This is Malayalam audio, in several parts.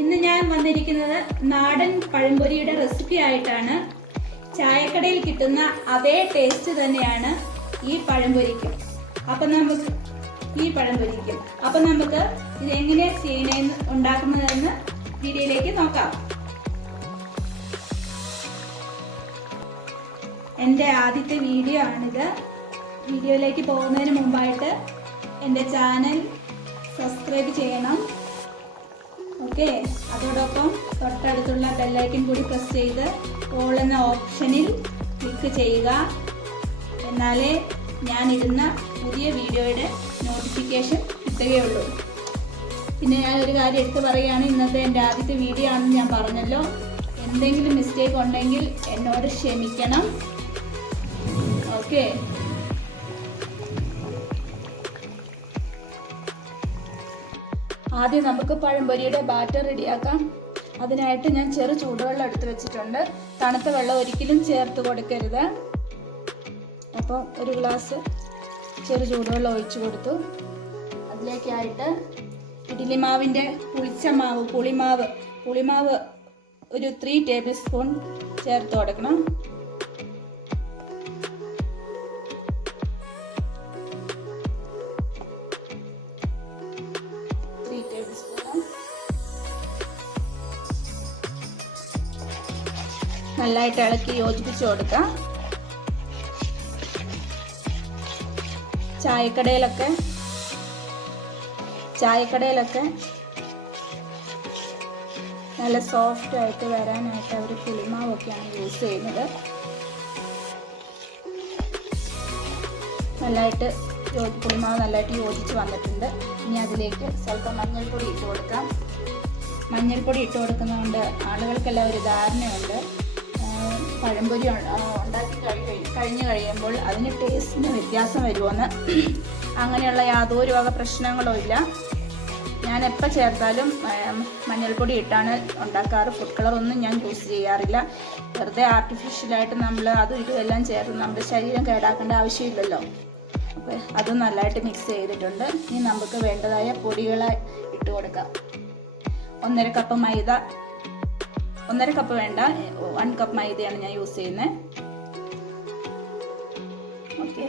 ഇന്ന് ഞാൻ വന്നിരിക്കുന്നത് നാടൻ പഴംപൊരിയുടെ റെസിപ്പി ആയിട്ടാണ്. ചായക്കടയിൽ കിട്ടുന്ന അതേ ടേസ്റ്റ് തന്നെയാണ് ഈ പഴംപൊരിക്കും. അപ്പം നമുക്ക് ഇതെങ്ങനെ ചെയ്യണമെന്ന് ഉണ്ടാക്കുന്നതെന്ന് വീഡിയോയിലേക്ക് നോക്കാം. എൻ്റെ ആദ്യത്തെ വീഡിയോ ആണിത്. വീഡിയോയിലേക്ക് പോകുന്നതിന് മുമ്പായിട്ട് എൻ്റെ ചാനൽ സബ്സ്ക്രൈബ് ചെയ്യണം. ഓക്കെ, അതോടൊപ്പം തൊട്ടടുത്തുള്ള ബെല്ലൈക്കൻ കൂടി പ്രസ് ചെയ്ത് ഓൾ എന്ന ഓപ്ഷനിൽ ക്ലിക്ക് ചെയ്യുക. എന്നാലേ ഞാൻ ഇടുന്ന പുതിയ വീഡിയോയുടെ നോട്ടിഫിക്കേഷൻ കിട്ടുകയുള്ളൂ. പിന്നെ ഞാൻ ഒരു കാര്യം എടുത്ത് പറയുകയാണ്, ഇന്നത്തെ എൻ്റെ ആദ്യത്തെ വീഡിയോ ആണെന്ന് ഞാൻ പറഞ്ഞല്ലോ. എന്തെങ്കിലും മിസ്റ്റേക്ക് ഉണ്ടെങ്കിൽ എന്നോട് ക്ഷമിക്കണം. ഓക്കെ, ആദ്യം നമുക്ക് പഴംപൊരിയുടെ ബാറ്റർ റെഡിയാക്കാം. അതിനായിട്ട് ഞാൻ ചെറു ചൂടുവെള്ളം എടുത്ത് വെച്ചിട്ടുണ്ട്. തണുത്ത വെള്ളം ഒരിക്കലും ചേർത്ത് കൊടുക്കരുത്. അപ്പോൾ ഒരു ഗ്ലാസ് ചെറു ചൂടുവെള്ളം ഒഴിച്ചു കൊടുത്തു. അതിലേക്കായിട്ട് ഇഡ്ഡലി മാവിൻ്റെ പുളിമാവ് ഒരു 3 ടേബിൾ സ്പൂൺ ചേർത്ത് കൊടുക്കണം. നല്ലതായിട്ട് ഇളക്കി യോജിപ്പിച്ച് കൊടുക്കാം. ചായക്കടയിലൊക്കെ നല്ല സോഫ്റ്റ് ആയിട്ട് വരാനായിട്ട് അവർ പുളിമാവൊക്കെയാണ് യൂസ് ചെയ്യുന്നത്. പുളിമാവ് നല്ലതായിട്ട് യോജിച്ച് വന്നിട്ടുണ്ട്. ഇനി അതിലേക്ക് സ്വല്പം മഞ്ഞൾപ്പൊടി ഇട്ട് കൊടുക്കാം. മഞ്ഞൾപ്പൊടി ഇട്ട് കൊടുക്കുന്നതുകൊണ്ട് ആളുകൾക്കെല്ലാം ഒരു ധാരണയുണ്ട്, പഴംപൊരി ഉണ്ടാക്കി കഴിഞ്ഞ് കഴിയുമ്പോൾ അതിന് ടേസ്റ്റിന് വ്യത്യാസം വരുമോയെന്ന്. അങ്ങനെയുള്ള യാതൊരു വക പ്രശ്നങ്ങളോ ഇല്ല. ഞാൻ എപ്പോൾ ചേർത്താലും മഞ്ഞൾപ്പൊടി ഇട്ടാണ് ഉണ്ടാക്കാറ്. ഫുഡ് കളറൊന്നും ഞാൻ യൂസ് ചെയ്യാറില്ല. വെറുതെ ആർട്ടിഫിഷ്യലായിട്ട് നമ്മൾ അതും ഇതും എല്ലാം ചേർത്ത് നമ്മുടെ ശരീരം കേടാക്കേണ്ട ആവശ്യമില്ലല്ലോ. അപ്പോൾ അതും നല്ലതായിട്ട് മിക്സ് ചെയ്തിട്ടുണ്ട്. ഇനി നമുക്ക് വേണ്ടതായ പൊടികളെ ഇട്ട് കൊടുക്കാം. 1.5 കപ്പ് മൈദ, 1.5 കപ്പ് വേണ്ട, 1 കപ്പ് മൈദയാണ് ഞാൻ യൂസ് ചെയ്യുന്നത്. ഓക്കെ,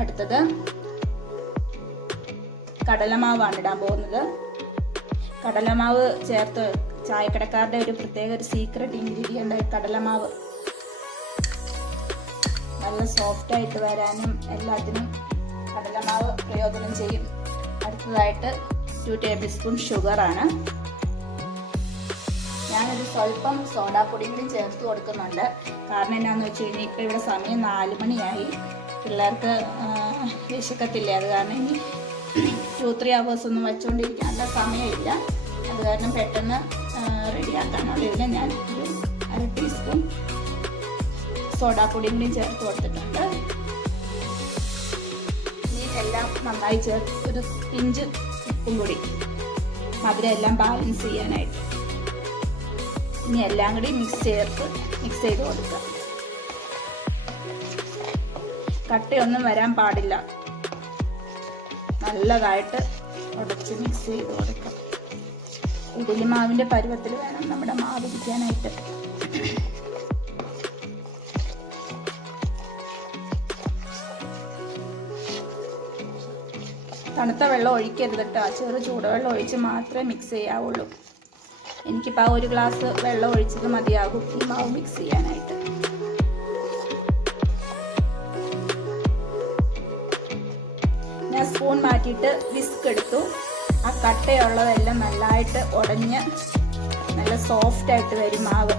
അടുത്തത് കടലമാവാണ് ഇടാൻ പോകുന്നത്. കടലമാവ് ചേർത്ത് ചായക്കടക്കാരുടെ ഒരു പ്രത്യേക ഒരു സീക്രട്ട് ഇൻഗ്രീഡിയൻ്റ് കടലമാവ്. നല്ല സോഫ്റ്റായിട്ട് വരാനും എല്ലാത്തിനും കടലമാവ് പ്രയോജനം ചെയ്യും. അടുത്തതായിട്ട് 2 ടേബിൾ സ്പൂൺ ഷുഗറാണ്. ഞാനൊരു സ്വല്പം സോഡാപ്പൊടിയും കൂടി ചേർത്ത് കൊടുക്കുന്നുണ്ട്. കാരണം എന്നാന്ന് വെച്ച് കഴിഞ്ഞാൽ ഇപ്പോൾ ഇവിടെ സമയം 4 മണിയായി. പിള്ളേർക്ക് വിശക്കത്തില്ല. അത് കാരണം ഇനി 2-3 hours ഒന്നും വെച്ചുകൊണ്ടിരിക്കാനുള്ള സമയമില്ല. അത് കാരണം പെട്ടെന്ന് റെഡിയാക്കാനുള്ള ഇതിൽ ഞാൻ ഒരു 1/2 ടീസ്പൂൺ സോഡാപ്പൊടിയും കൂടി ചേർത്ത് കൊടുത്തിട്ടുണ്ട്. ഇനി എല്ലാം നന്നായി ചേർത്ത് ഒരു പിഞ്ച് ഉപ്പും കൂടി, മധുരം എല്ലാം ബാലൻസ് ചെയ്യാനായിട്ട്. ഇനി എല്ലാം കൂടി മിക്സ് ചെയ്ത് കൊടുക്കുക. കട്ടയൊന്നും വരാൻ പാടില്ല. നല്ലതായിട്ട് ഉടച്ച് മിക്സ് ചെയ്ത് കൊടുക്കുക. ഇഡ്ഡലി മാവിൻ്റെ പരുവത്തിൽ വേണം നമ്മുടെ മാവ് ഇരിക്കാനായിട്ട്. തണുത്ത വെള്ളം ഒഴിക്കരുത് കേട്ടോ. ചെറു ചൂടുവെള്ളം ഒഴിച്ച് മാത്രമേ മിക്സ് ചെയ്യാവുള്ളൂ. എനിക്കിപ്പോൾ ആ 1 ഗ്ലാസ് വെള്ളം ഒഴിച്ചത് മതിയാകും ഈ മാവ് മിക്സ് ചെയ്യാനായിട്ട്. ഞാൻ സ്പൂൺ മാറ്റിയിട്ട് വിസ്ക് എടുത്തു. ആ കട്ടയുള്ളതെല്ലാം നല്ലതായിട്ട് ഉടഞ്ഞ് നല്ല സോഫ്റ്റായിട്ട് വരും മാവ്.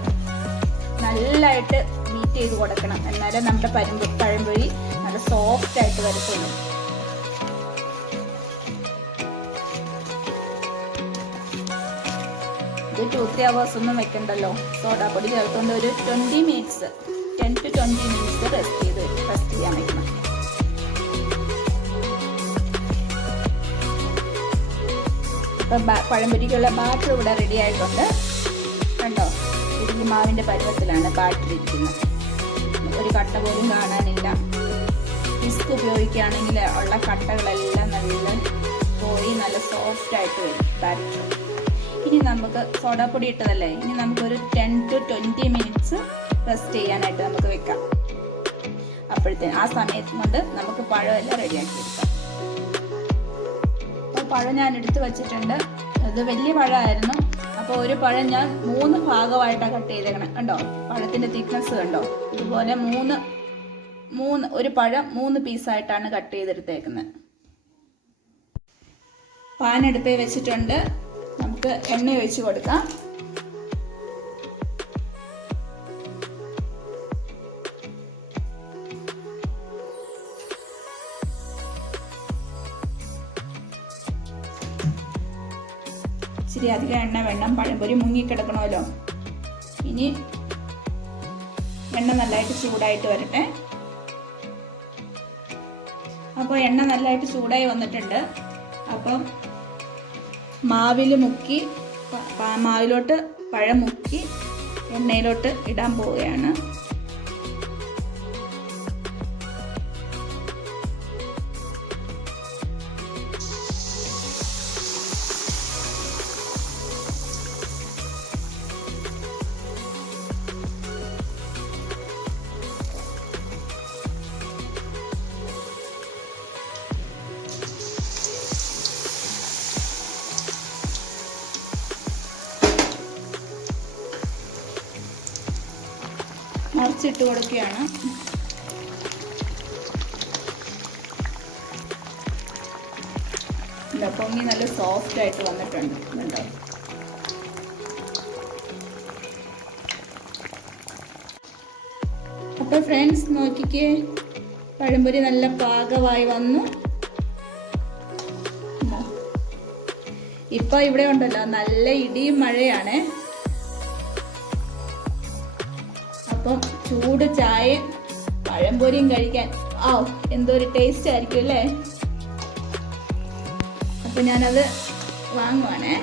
നല്ലതായിട്ട് ബീറ്റ് ചെയ്ത് കൊടുക്കണം. എന്നാലേ നമ്മുടെ പഴംപൊരി നല്ല സോഫ്റ്റായിട്ട് വരത്തുള്ളൂ. ഇത് 2-3 hours ഒന്നും വെക്കണ്ടല്ലോ. സോഡാപ്പൊടി ചേർത്തുകൊണ്ട് ഒരു 10 to 20 മിനിറ്റ്സ് റെസ്റ്റ് ചെയ്യാൻ വെക്കണം. ഇപ്പം പഴംപൊരിക്കുള്ള ബാറ്റർ ഇവിടെ റെഡി ആയിട്ടുണ്ട്. കണ്ടോ, ഇഡ്ഡലി മാവിൻ്റെ പരുവത്തിലാണ് ബാറ്റർ ഇരിക്കുന്നത്. ഒരു കട്ട പോലും കാണാനില്ല. വിസ്ക് ഉപയോഗിക്കുകയാണെങ്കിൽ ഉള്ള കട്ടകളെല്ലാം നല്ല പോയി നല്ല സോഫ്റ്റ് ആയിട്ട് വരും ബാറ്റർ. ഇനി നമുക്ക് സോഡാപ്പൊടി ഇട്ടതല്ലേ, ഇനി നമുക്കൊരു 10 to 20 മിനിറ്റ്സ് റെസ്റ്റ് ചെയ്യാനായിട്ട് നമുക്ക് വെക്കാം. അപ്പോഴത്തേന് ആ സമയത്ത് കൊണ്ട് നമുക്ക് പഴമെല്ലാം റെഡിയാക്കി എടുക്കാം. അപ്പോൾ പഴം ഞാൻ എടുത്ത് വെച്ചിട്ടുണ്ട്. ഇത് വലിയ പഴമായിരുന്നു. അപ്പോൾ ഒരു പഴം ഞാൻ 3 ഭാഗമായിട്ടാണ് കട്ട് ചെയ്തേക്കണം. കണ്ടോ പഴത്തിൻ്റെ തിക്നെസ് കണ്ടോ? ഇതുപോലെ ഒരു പഴം 3 പീസായിട്ടാണ് കട്ട് ചെയ്തെടുത്തേക്കുന്നത്. പാൻ അടുപ്പിൽ വെച്ചിട്ടുണ്ട്. നമുക്ക് എണ്ണ ഒഴിച്ച് കൊടുക്കാം. ഇച്ചിരി അധികം എണ്ണ വേണം, പഴംപൊരി മുങ്ങിക്കിടക്കണമല്ലോ. ഇനി എണ്ണ നല്ലതായിട്ട് ചൂടായിട്ട് വരട്ടെ. അപ്പോൾ എണ്ണ നല്ലതായിട്ട് ചൂടായി വന്നിട്ടുണ്ട്. അപ്പം മാവിലോട്ട് പഴം മുക്കി എണ്ണയിലോട്ട് ഇടാൻ പോവുകയാണ്. മറിച്ചിട്ട് കൊടുക്കുകയാണ്. പൊങ്ങി നല്ല സോഫ്റ്റ് ആയിട്ട് വന്നിട്ടുണ്ട്. കണ്ടോ? അപ്പോൾ ഫ്രണ്ട്സ് നോക്കിക്കേ, പഴംപൊരി നല്ല പാകമായി വന്നു. ഇപ്പൊ ഇവിടെ ഉണ്ടല്ലോ നല്ല ഇടിയും മഴയാണ്. അപ്പം ചൂട് ചായയും പഴംപൊരിയും കഴിക്കാൻ എന്തൊരു ടേസ്റ്റ് ആയിരിക്കും അല്ലേ? അപ്പൊ ഞാനത് വാങ്ങുവാണേ.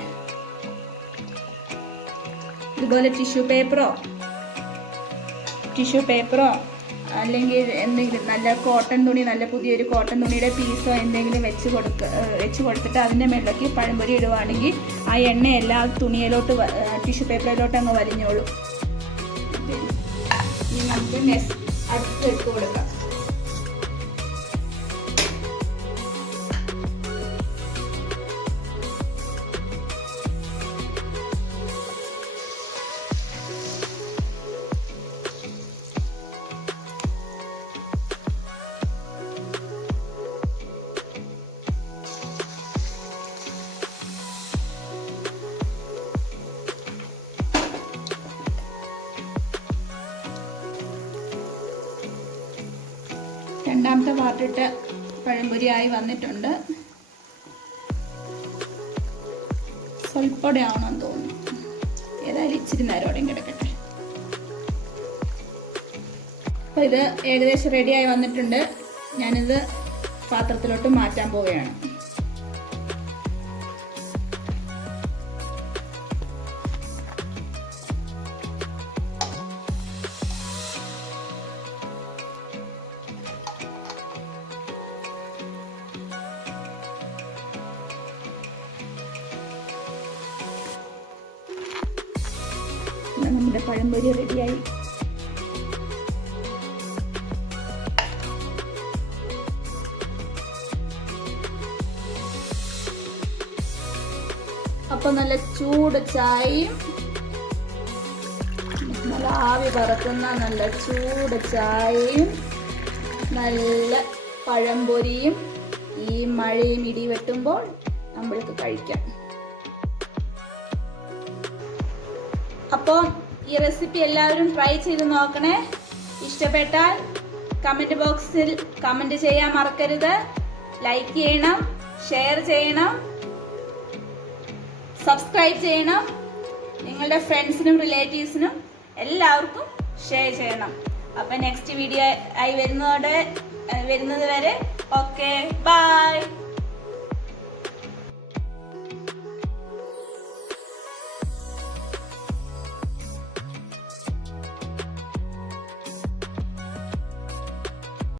ഇതുപോലെ ടിഷ്യൂ പേപ്പറോ അല്ലെങ്കിൽ എന്തെങ്കിലും നല്ല കോട്ടൺ തുണി, നല്ല പുതിയൊരു കോട്ടൺ തുണിയുടെ പീസോ എന്തെങ്കിലും വെച്ച് കൊടുത്തിട്ട് അതിൻ്റെ മേളിലേക്ക് പഴംപൊരി ഇടുവാണെങ്കിൽ ആ എണ്ണയെല്ലാം തുണിയിലോട്ട് ടിഷ്യൂ പേപ്പറിലോട്ട് അങ്ങ് വലിഞ്ഞോളൂ. ഇനി നമുക്ക് അടുത്ത് ഇട്ട് കൊടുക്കാം. രണ്ടാമത്തെ പാർട്ടിട്ട് പഴംപൊരി ആയി വന്നിട്ടുണ്ട്. സ്വൽപ്പടെ ആവണമെന്ന് തോന്നുന്നു. ഏതായാലും ഇച്ചിരി നേരോടെയും കിടക്കട്ടെ. അപ്പോൾ ഇത് ഏകദേശം റെഡിയായി വന്നിട്ടുണ്ട്. ഞാനിത് പാത്രത്തിലോട്ട് മാറ്റാൻ പോവുകയാണ്. നമ്മുടെ പഴംപൊരി റെഡിയായി. അപ്പൊ നല്ല ചൂട് ചായയും നല്ല ആവി പറക്കുന്ന നല്ല ചൂട് ചായയും നല്ല പഴംപൊരിയും ഈ മഴയും ഇടി വെട്ടുമ്പോൾ നമ്മൾക്ക് കഴിക്കാം. അപ്പോൾ ഈ റെസിപ്പി എല്ലാവരും ട്രൈ ചെയ്ത് നോക്കണേ. ഇഷ്ടപ്പെട്ടാൽ കമൻറ്റ് ബോക്സിൽ കമൻറ്റ് ചെയ്യാൻ മറക്കരുത്. ലൈക്ക് ചെയ്യണം, ഷെയർ ചെയ്യണം, സബ്സ്ക്രൈബ് ചെയ്യണം. നിങ്ങളുടെ ഫ്രണ്ട്സിനും റിലേറ്റീവ്സിനും എല്ലാവർക്കും ഷെയർ ചെയ്യണം. അപ്പം നെക്സ്റ്റ് വീഡിയോ ആയി വരുന്നത് വരെ ഓക്കെ, ബൈ.